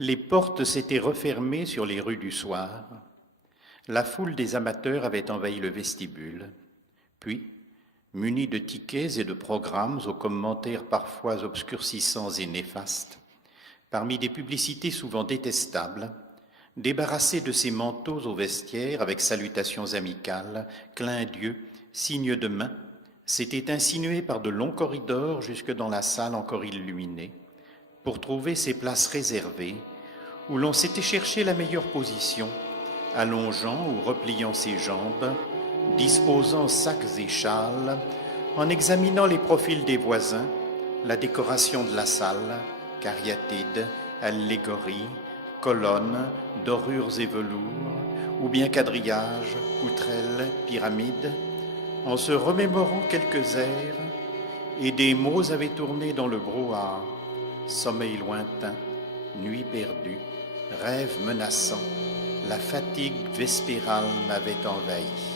Les portes s'étaient refermées sur les rues du soir. La foule des amateurs avait envahi le vestibule. Puis, munis de tickets et de programmes aux commentaires parfois obscurcissants et néfastes, parmi des publicités souvent détestables, débarrassés de ces manteaux au vestiaire avec salutations amicales, clins d'yeux, signes de main, s'étaient insinués par de longs corridors jusque dans la salle encore illuminée, pour trouver ces places réservées où l'on s'était cherché la meilleure position, allongeant ou repliant ses jambes, disposant sacs et châles, en examinant les profils des voisins, la décoration de la salle, cariatides, allégories, colonnes, dorures et velours, ou bien quadrillages, poutrelles, pyramides, en se remémorant quelques airs, et des mots avaient tourné dans le brouhaha, sommeil lointain, nuit perdue, rêve menaçant, la fatigue vespérale m'avait envahi.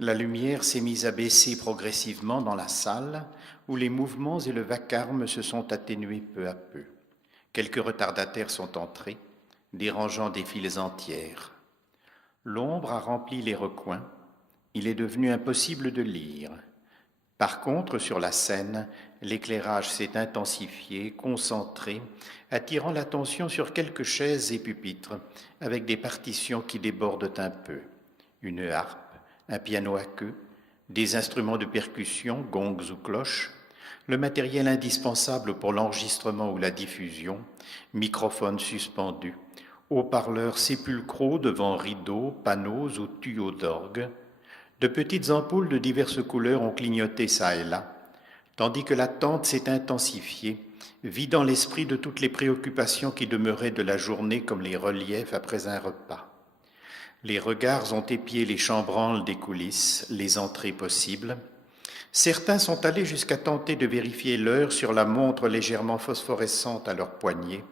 La lumière s'est mise à baisser progressivement dans la salle, où les mouvements et le vacarme se sont atténués peu à peu. Quelques retardataires sont entrés, dérangeant des files entières. L'ombre a rempli les recoins. Il est devenu impossible de lire. Par contre, sur la scène, l'éclairage s'est intensifié, concentré, attirant l'attention sur quelques chaises et pupitres, avec des partitions qui débordent un peu. Une harpe, un piano à queue, des instruments de percussion, gongs ou cloches, le matériel indispensable pour l'enregistrement ou la diffusion, microphones suspendus, haut-parleurs sépulcraux devant rideaux, panneaux ou tuyaux d'orgue. De petites ampoules de diverses couleurs ont clignoté çà et là, tandis que l'attente s'est intensifiée, vidant l'esprit de toutes les préoccupations qui demeuraient de la journée comme les reliefs après un repas. Les regards ont épié les chambranles des coulisses, les entrées possibles. Certains sont allés jusqu'à tenter de vérifier l'heure sur la montre légèrement phosphorescente à leur poignet,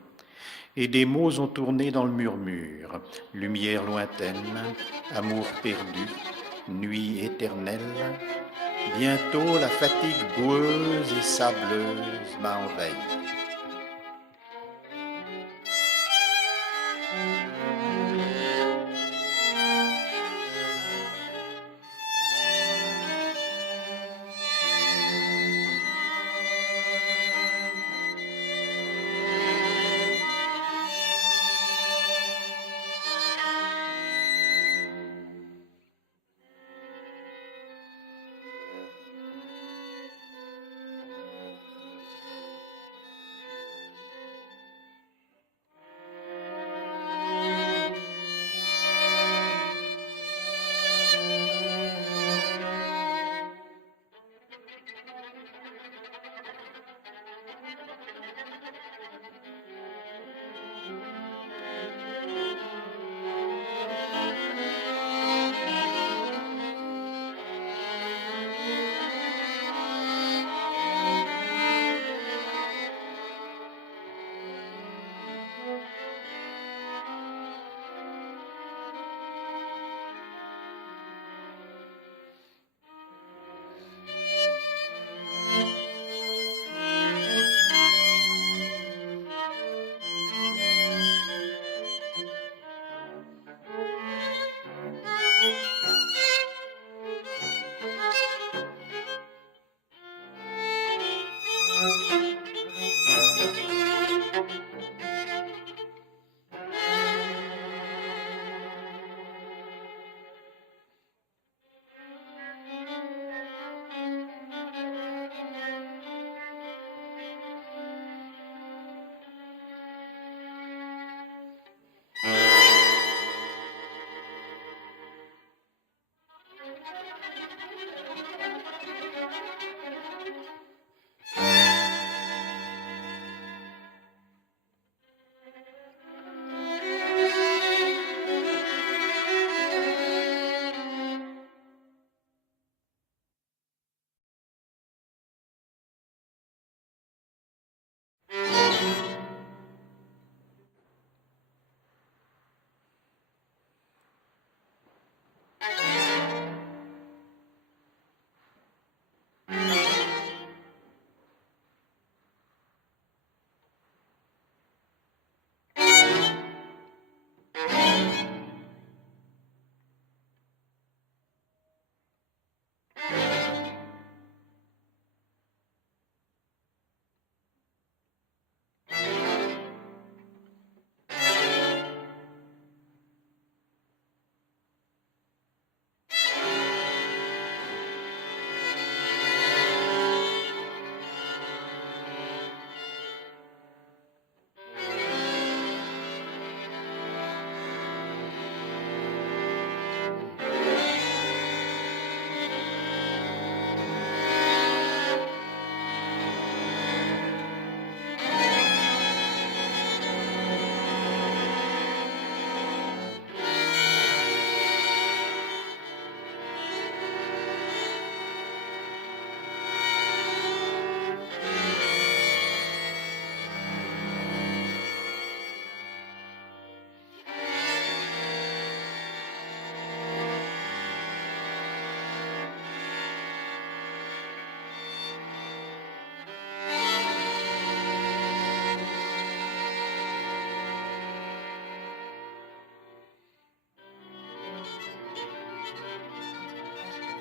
et des mots ont tourné dans le murmure. Lumière lointaine, amour perdu, nuit éternelle. Bientôt la fatigue boueuse et sableuse m'a envahi.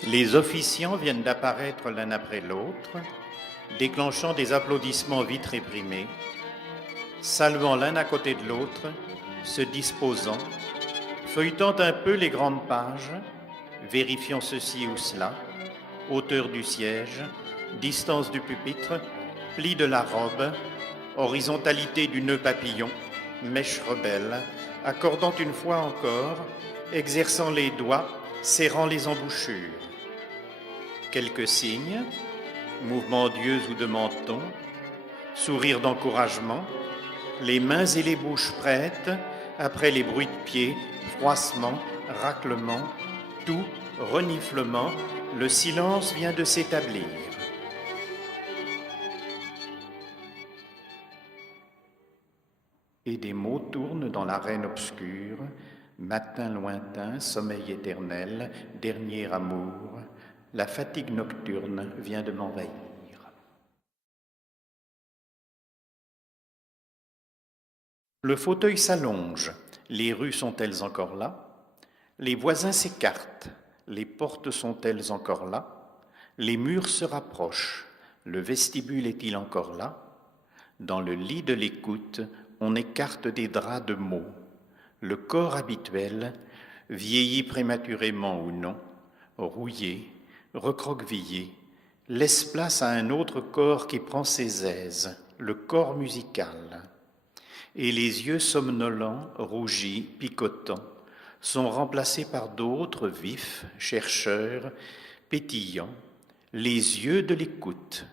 Les officiants viennent d'apparaître l'un après l'autre, déclenchant des applaudissements vite réprimés, saluant l'un à côté de l'autre, se disposant, feuilletant un peu les grandes pages, vérifiant ceci ou cela, hauteur du siège, distance du pupitre, pli de la robe, horizontalité du nœud papillon, mèche rebelle, accordant une fois encore, exerçant les doigts, serrant les embouchures. Quelques signes, mouvements d'yeux ou de menton, sourire d'encouragement, les mains et les bouches prêtes, après les bruits de pieds, froissements, raclements, tout, reniflement, le silence vient de s'établir. Et des mots tournent dans l'arène obscure, matin lointain, sommeil éternel, dernier amour, la fatigue nocturne vient de m'envahir. Le fauteuil s'allonge, les rues sont-elles encore là? Les voisins s'écartent, les portes sont-elles encore là? Les murs se rapprochent, le vestibule est-il encore là? Dans le lit de l'écoute, on écarte des draps de mots. Le corps habituel, vieilli prématurément ou non, rouillé, recroquevillé, laisse place à un autre corps qui prend ses aises, le corps musical. Et les yeux somnolents, rougis, picotants, sont remplacés par d'autres vifs, chercheurs, pétillants, les yeux de l'écoute.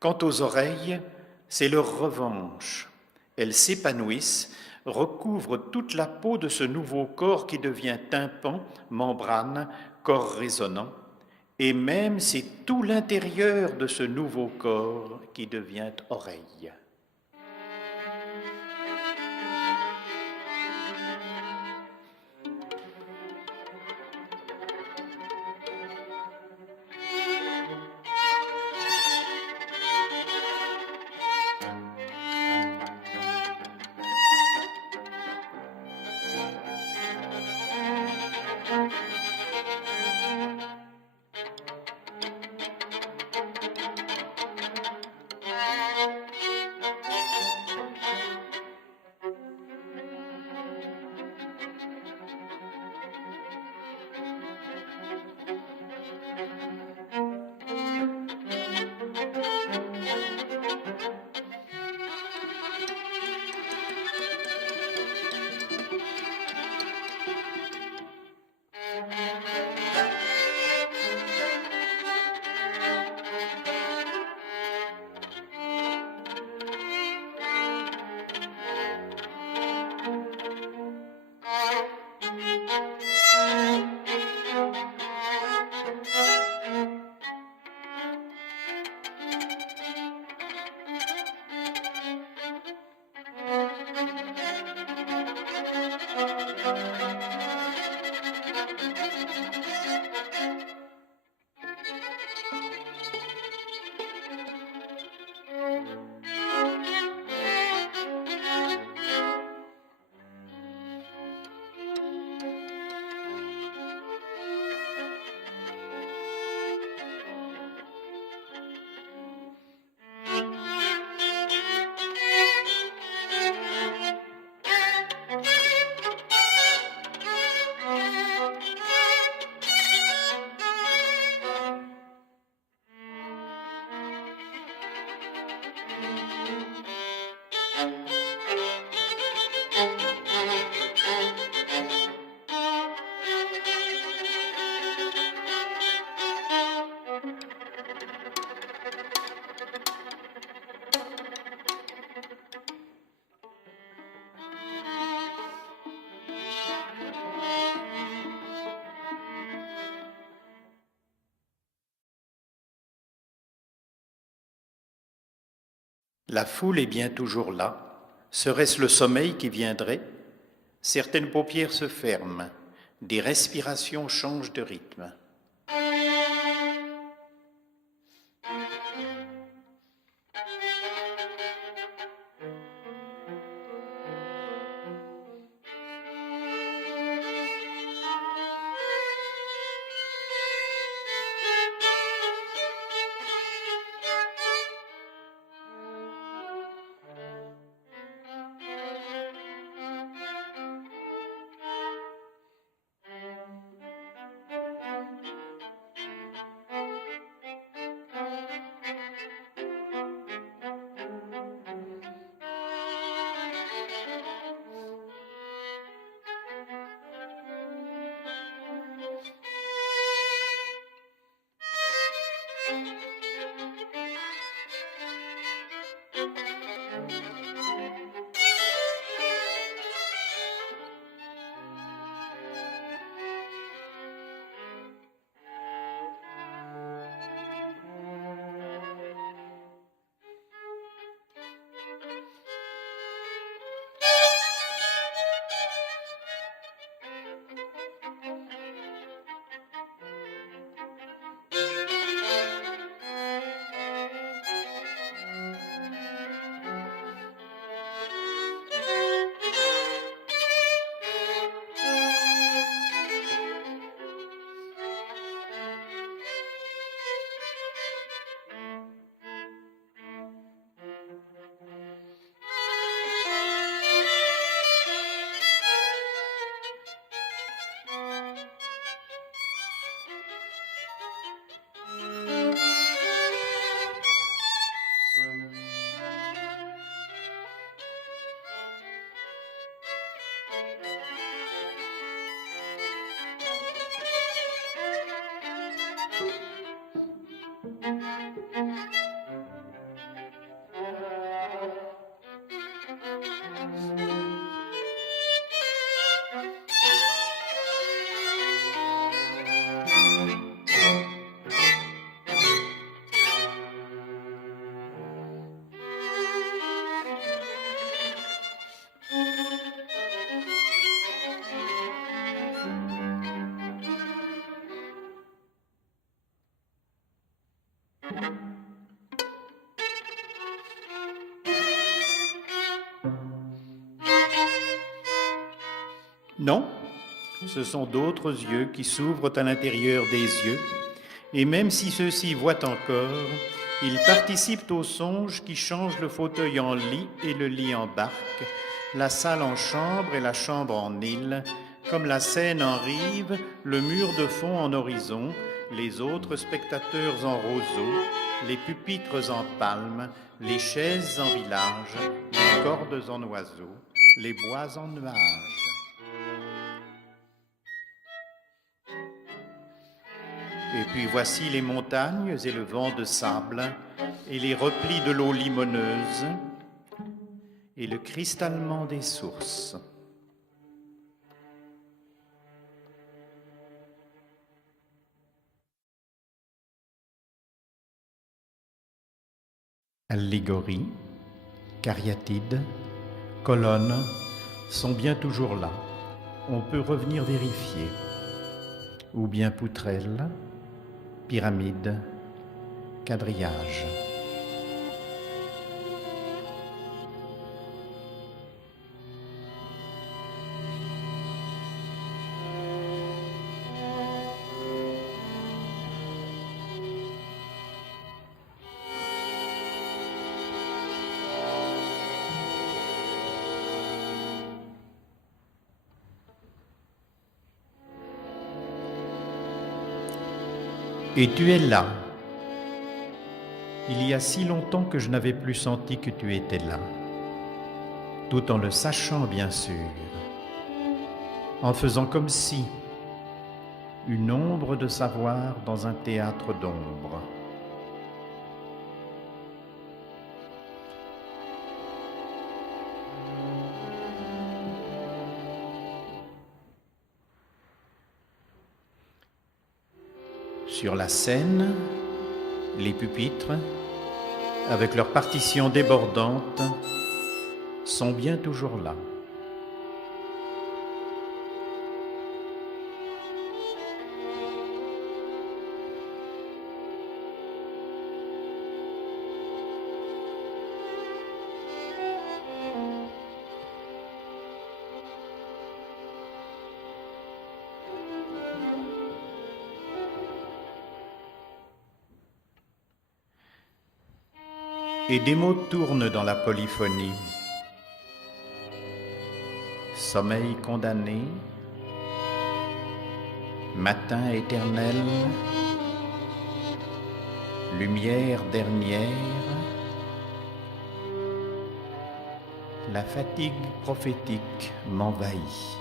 Quant aux oreilles, c'est leur revanche. Elles s'épanouissent, recouvrent toute la peau de ce nouveau corps qui devient tympan, membrane, corps résonnant, et même c'est tout l'intérieur de ce nouveau corps qui devient oreille. La foule est bien toujours là. Serait-ce le sommeil qui viendrait? Certaines paupières se ferment, des respirations changent de rythme. Non, ce sont d'autres yeux qui s'ouvrent à l'intérieur des yeux, et même si ceux-ci voient encore, ils participent au songe qui change le fauteuil en lit et le lit en barque, la salle en chambre et la chambre en île, comme la scène en rive, le mur de fond en horizon, les autres spectateurs en roseau, les pupitres en palme, les chaises en village, les cordes en oiseaux, les bois en nuages. Et puis voici les montagnes et le vent de sable, et les replis de l'eau limoneuse, et le cristallement des sources. Allégorie, cariatide, colonnes sont bien toujours là. On peut revenir vérifier. Ou bien poutrelles, pyramide, quadrillage. Et tu es là. Il y a si longtemps que je n'avais plus senti que tu étais là, tout en le sachant bien sûr, en faisant comme si, une ombre de savoir dans un théâtre d'ombre. Sur la scène, les pupitres, avec leurs partitions débordantes, sont bien toujours là. Et des mots tournent dans la polyphonie. Sommeil condamné, matin éternel, lumière dernière, la fatigue prophétique m'envahit.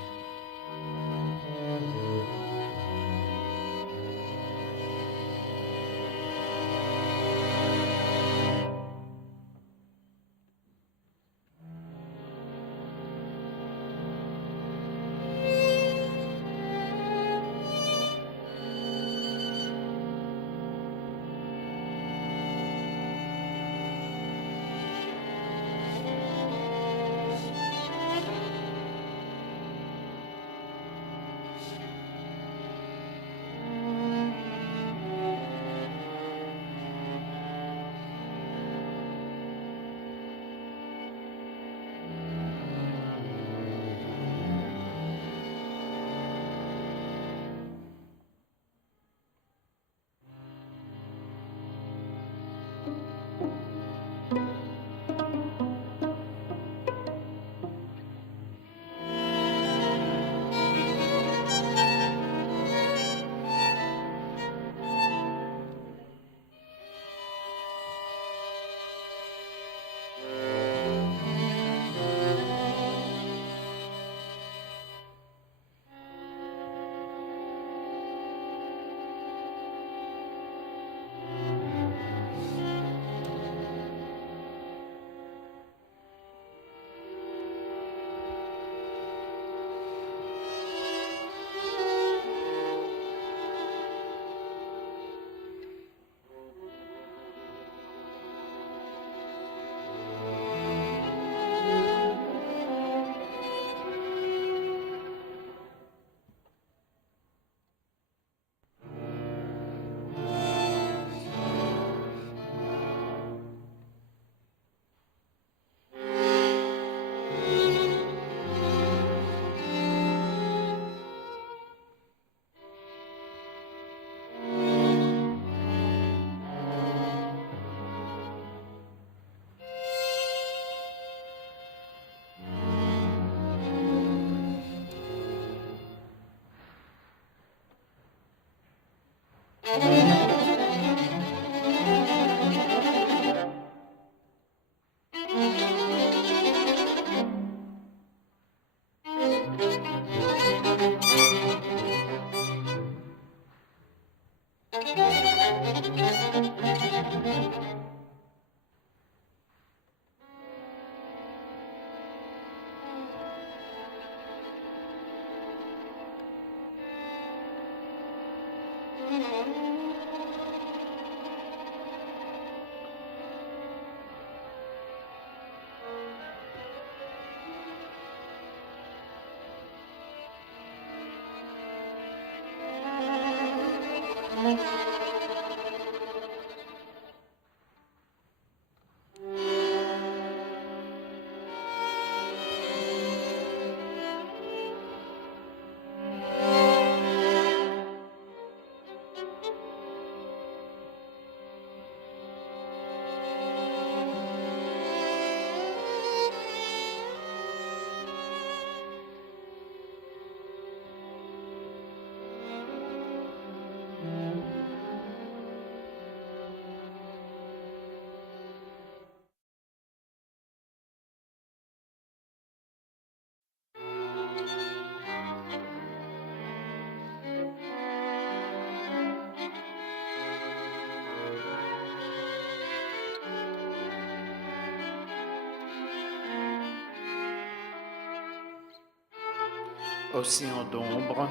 Océan d'ombre,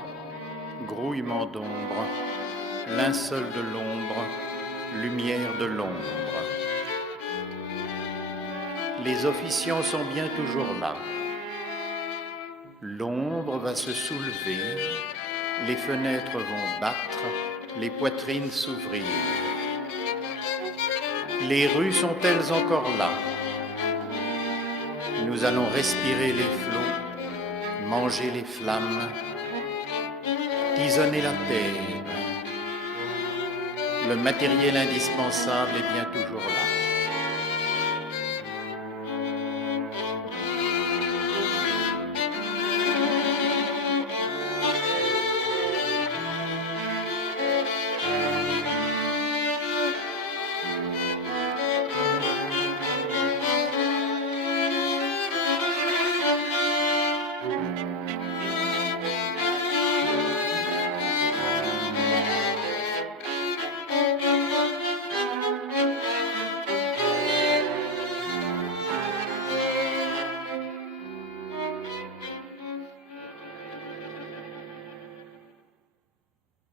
grouillement d'ombre, linceul de l'ombre, lumière de l'ombre. Les officiants sont bien toujours là. L'ombre va se soulever, les fenêtres vont battre, les poitrines s'ouvrir. Les rues sont-elles encore là? Nous allons respirer les flots, manger les flammes, tisonner la terre. Le matériel indispensable est bien toujours là.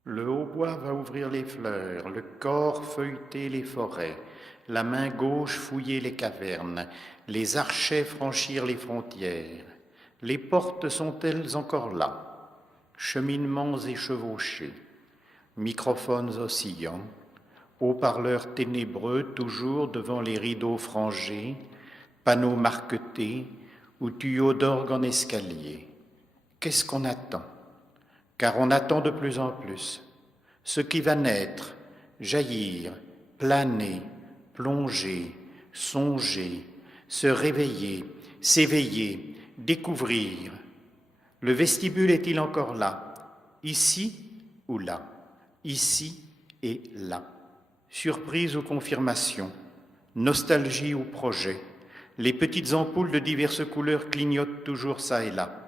Le hautbois va ouvrir les fleurs, le corps feuilleter les forêts, la main gauche fouiller les cavernes, les archets franchir les frontières. Les portes sont-elles encore là? Cheminements échevauchés, microphones oscillants, haut-parleurs ténébreux toujours devant les rideaux frangés, panneaux marquetés ou tuyaux d'orgue en escalier. Qu'est-ce qu'on attend? Car on attend de plus en plus. Ce qui va naître, jaillir, planer, plonger, songer, se réveiller, s'éveiller, découvrir. Le vestibule est-il encore là? Ici ou là? Ici et là. Surprise ou confirmation? Nostalgie ou projet? Les petites ampoules de diverses couleurs clignotent toujours çà et là.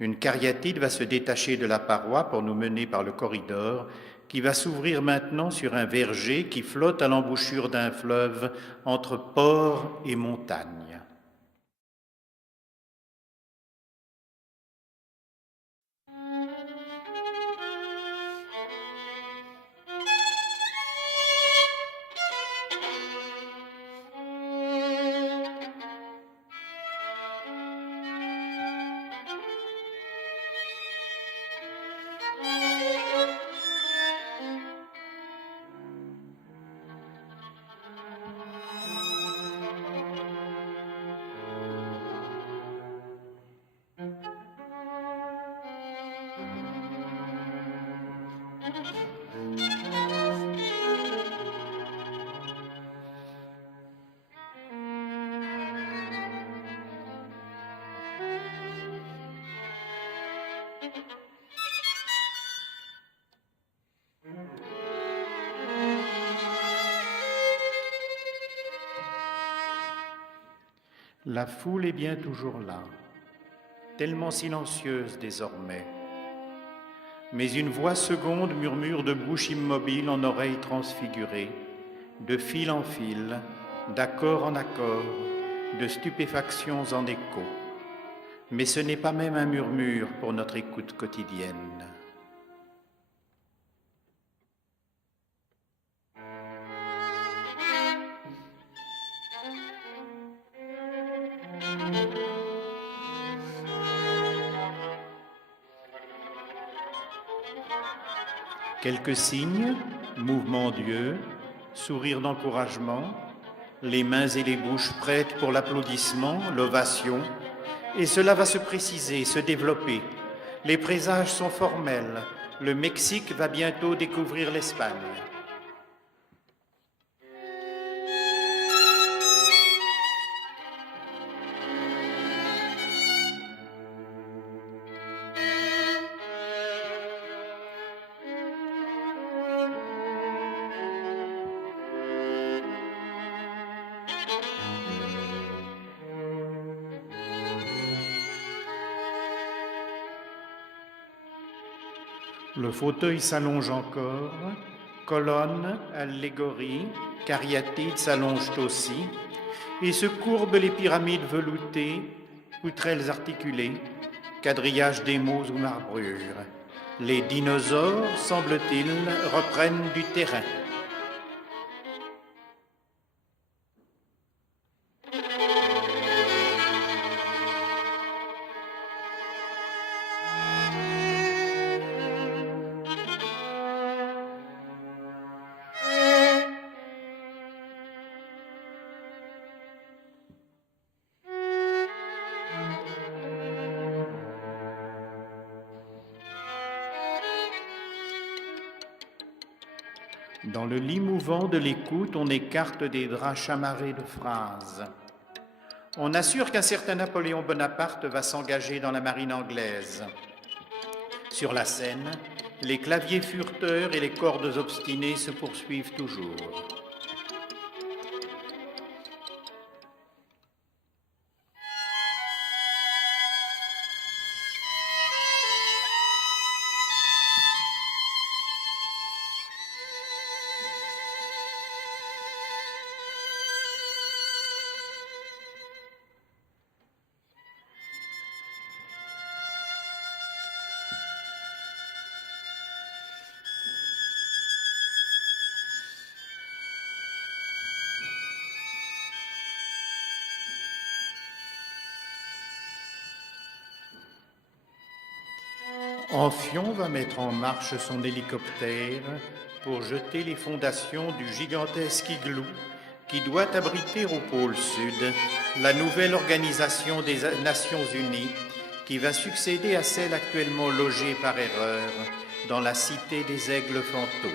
Une cariatide va se détacher de la paroi pour nous mener par le corridor qui va s'ouvrir maintenant sur un verger qui flotte à l'embouchure d'un fleuve entre port et montagne. La foule est bien toujours là, tellement silencieuse désormais. Mais une voix seconde murmure de bouche immobile en oreille transfigurée, de fil en fil, d'accord en accord, de stupéfactions en écho. Mais ce n'est pas même un murmure pour notre écoute quotidienne. Quelques signes, mouvements d'yeux, sourires d'encouragement, les mains et les bouches prêtes pour l'applaudissement, l'ovation, et cela va se préciser, se développer. Les présages sont formels. Le Mexique va bientôt découvrir l'Espagne. Le fauteuil s'allonge encore, colonnes, allégories, cariatides s'allongent aussi, et se courbent les pyramides veloutées, poutrelles articulées, quadrillages d'émaux ou marbrures. Les dinosaures, semble-t-il, reprennent du terrain. Dans le lit mouvant de l'écoute, on écarte des draps chamarrés de phrases. On assure qu'un certain Napoléon Bonaparte va s'engager dans la marine anglaise. Sur la scène, les claviers furteurs et les cordes obstinées se poursuivent toujours. Amphion va mettre en marche son hélicoptère pour jeter les fondations du gigantesque igloo qui doit abriter au pôle Sud la nouvelle organisation des Nations Unies qui va succéder à celle actuellement logée par erreur dans la cité des aigles fantômes.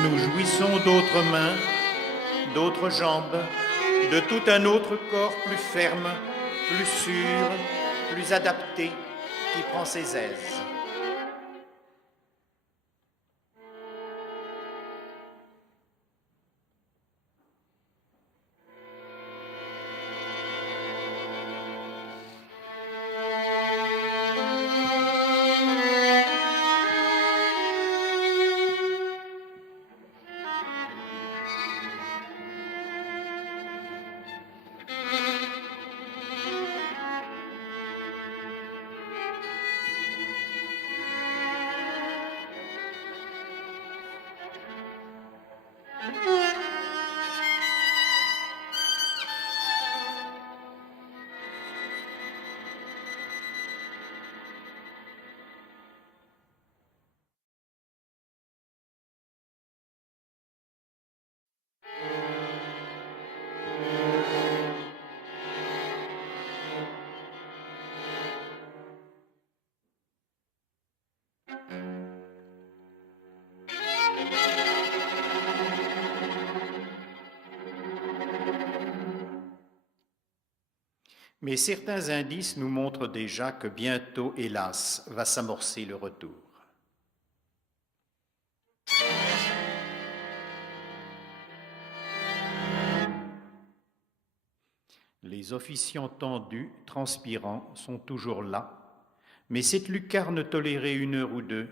Nous jouissons d'autres mains, d'autres jambes, de tout un autre corps plus ferme, plus sûr, plus adapté, qui prend ses aises. Mais certains indices nous montrent déjà que bientôt, hélas, va s'amorcer le retour. Les officiants tendus, transpirants, sont toujours là, mais cette lucarne tolérée 1 heure ou 2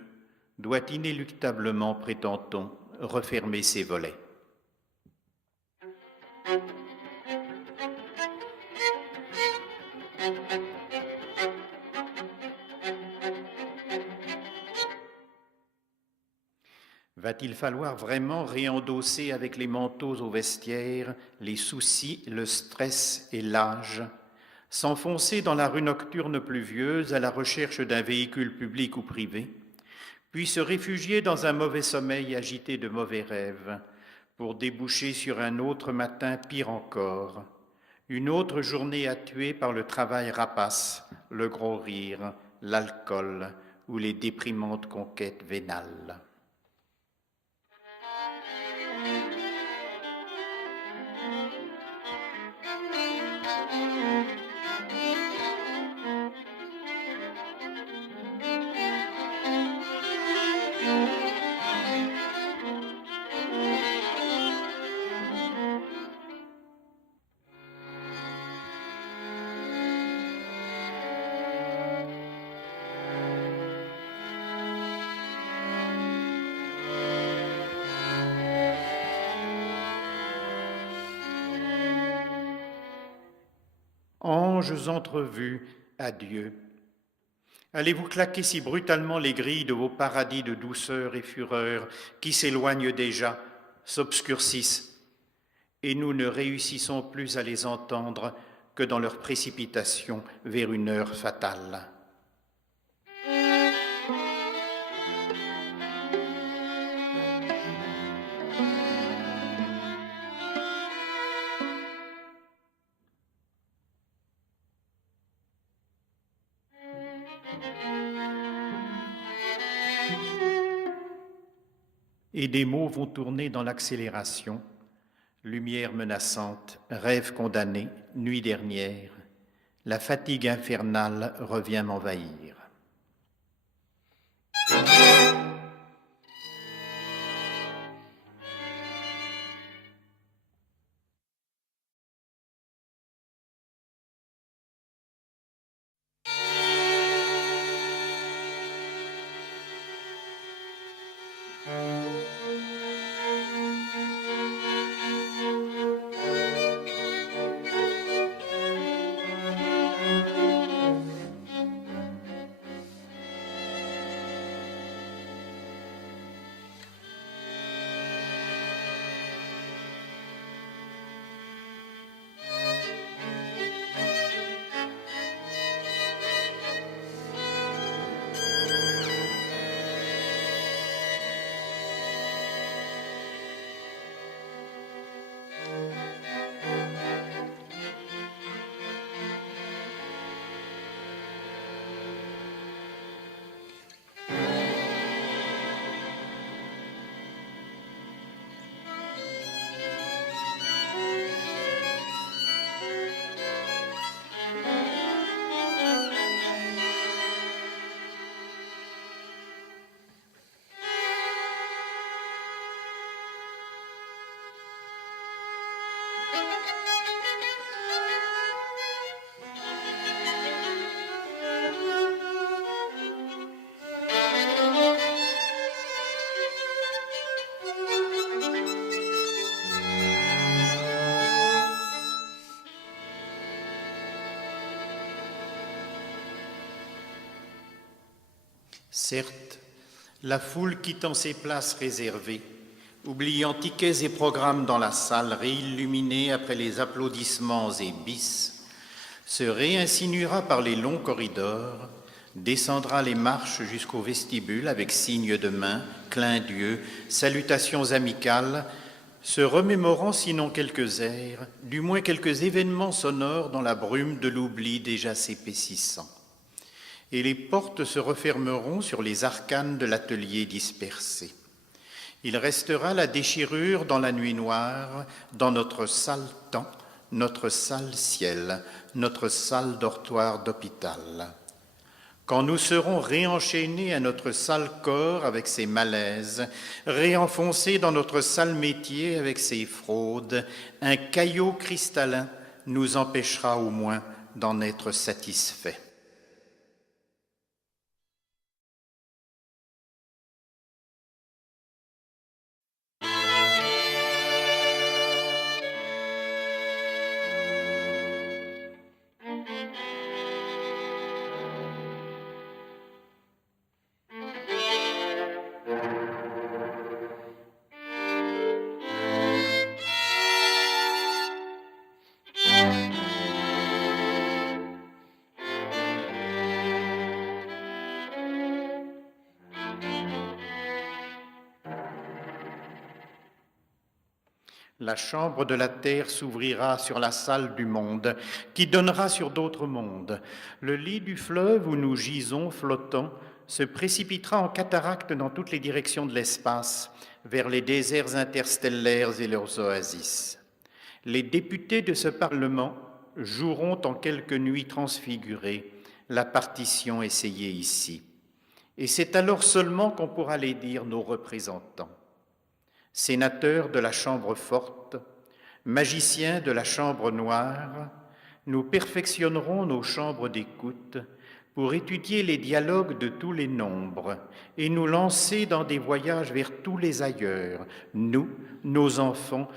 doit inéluctablement, prétend-on, refermer ses volets. Va-t-il falloir vraiment réendosser avec les manteaux au vestiaire les soucis, le stress et l'âge, s'enfoncer dans la rue nocturne pluvieuse à la recherche d'un véhicule public ou privé, puis se réfugier dans un mauvais sommeil agité de mauvais rêves, pour déboucher sur un autre matin pire encore, une autre journée à tuer par le travail rapace, le gros rire, l'alcool ou les déprimantes conquêtes vénales. Anges entrevus, adieu. Allez-vous claquer si brutalement les grilles de vos paradis de douceur et fureur qui s'éloignent déjà, s'obscurcissent, et nous ne réussissons plus à les entendre que dans leur précipitation vers une heure fatale. Et des mots vont tourner dans l'accélération, lumière menaçante, rêve condamné, nuit dernière, la fatigue infernale revient m'envahir. Certes, la foule quittant ses places réservées, oubliant tickets et programmes dans la salle réilluminée après les applaudissements et bis, se réinsinuera par les longs corridors, descendra les marches jusqu'au vestibule avec signes de main, clins d'yeux, salutations amicales, se remémorant sinon quelques airs, du moins quelques événements sonores dans la brume de l'oubli déjà s'épaississant. Et les portes se refermeront sur les arcanes de l'atelier dispersé. Il restera la déchirure dans la nuit noire, dans notre sale temps, notre salle ciel, notre salle dortoir d'hôpital. Quand nous serons réenchaînés à notre sale corps avec ses malaises, réenfoncés dans notre sale métier avec ses fraudes, un caillot cristallin nous empêchera au moins d'en être satisfaits. La chambre de la terre s'ouvrira sur la salle du monde, qui donnera sur d'autres mondes. Le lit du fleuve où nous gisons flottants se précipitera en cataracte dans toutes les directions de l'espace, vers les déserts interstellaires et leurs oasis. Les députés de ce Parlement joueront en quelques nuits transfigurées la partition essayée ici. Et c'est alors seulement qu'on pourra les dire nos représentants. Sénateurs de la chambre forte, magiciens de la chambre noire, nous perfectionnerons nos chambres d'écoute pour étudier les dialogues de tous les nombres et nous lancer dans des voyages vers tous les ailleurs, nous, nos enfants,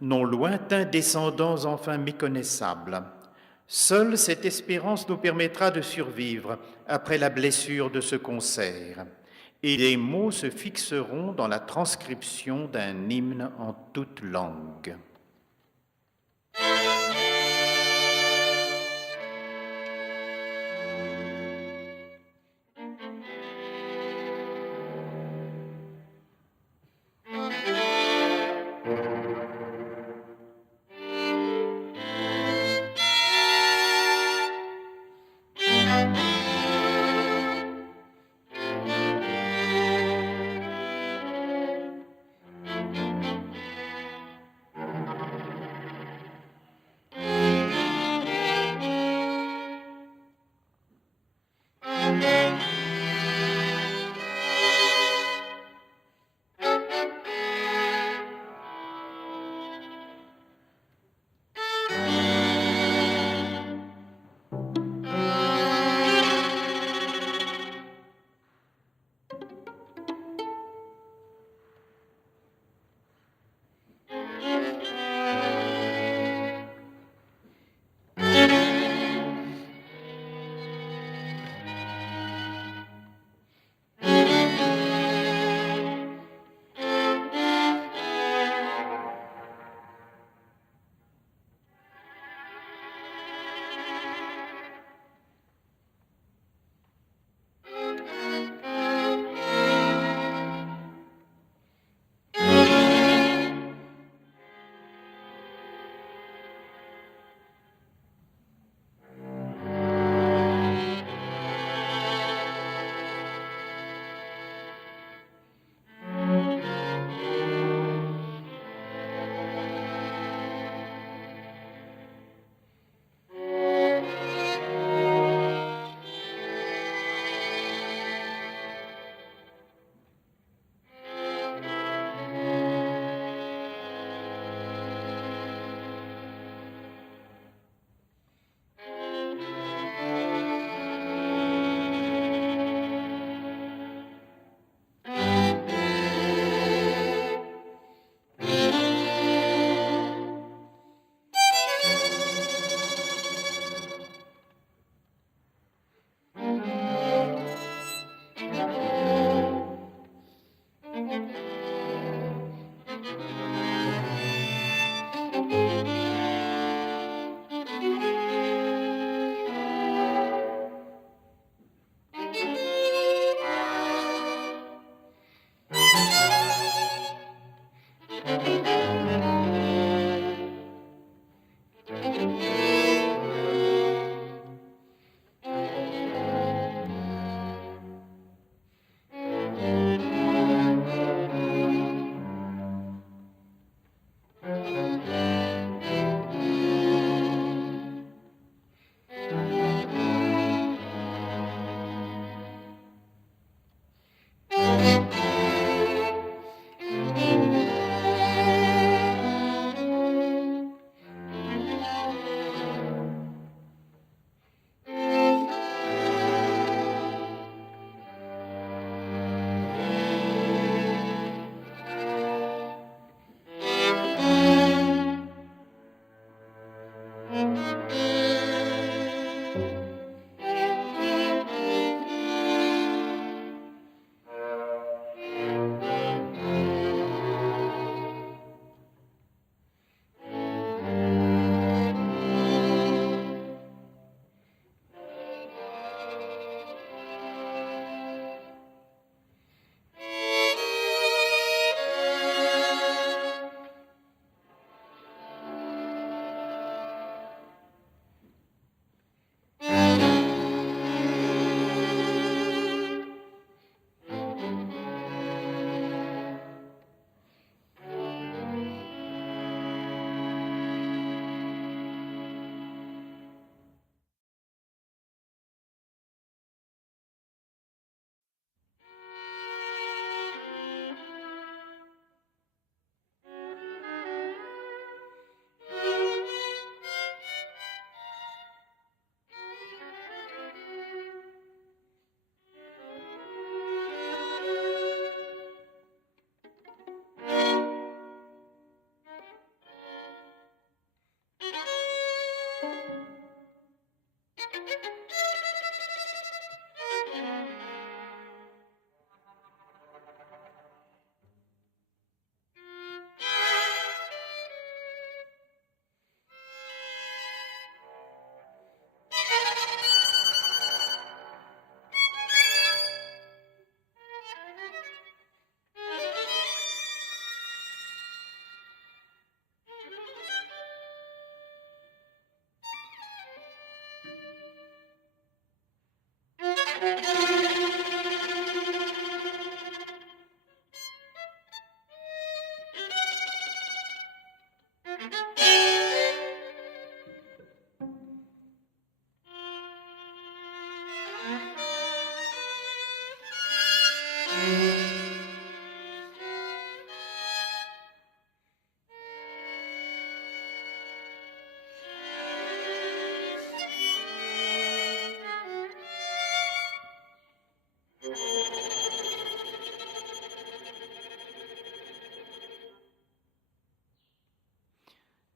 nos lointains descendants enfin méconnaissables. Seule cette espérance nous permettra de survivre après la blessure de ce concert. Et les mots se fixeront dans la transcription d'un hymne en toute langue.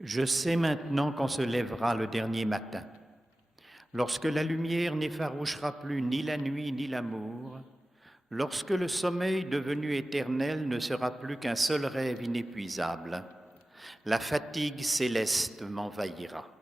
Je sais maintenant quand se lèvera le dernier matin, lorsque la lumière n'effarouchera plus ni la nuit ni l'amour, lorsque le sommeil devenu éternel ne sera plus qu'un seul rêve inépuisable, la fatigue céleste m'envahira.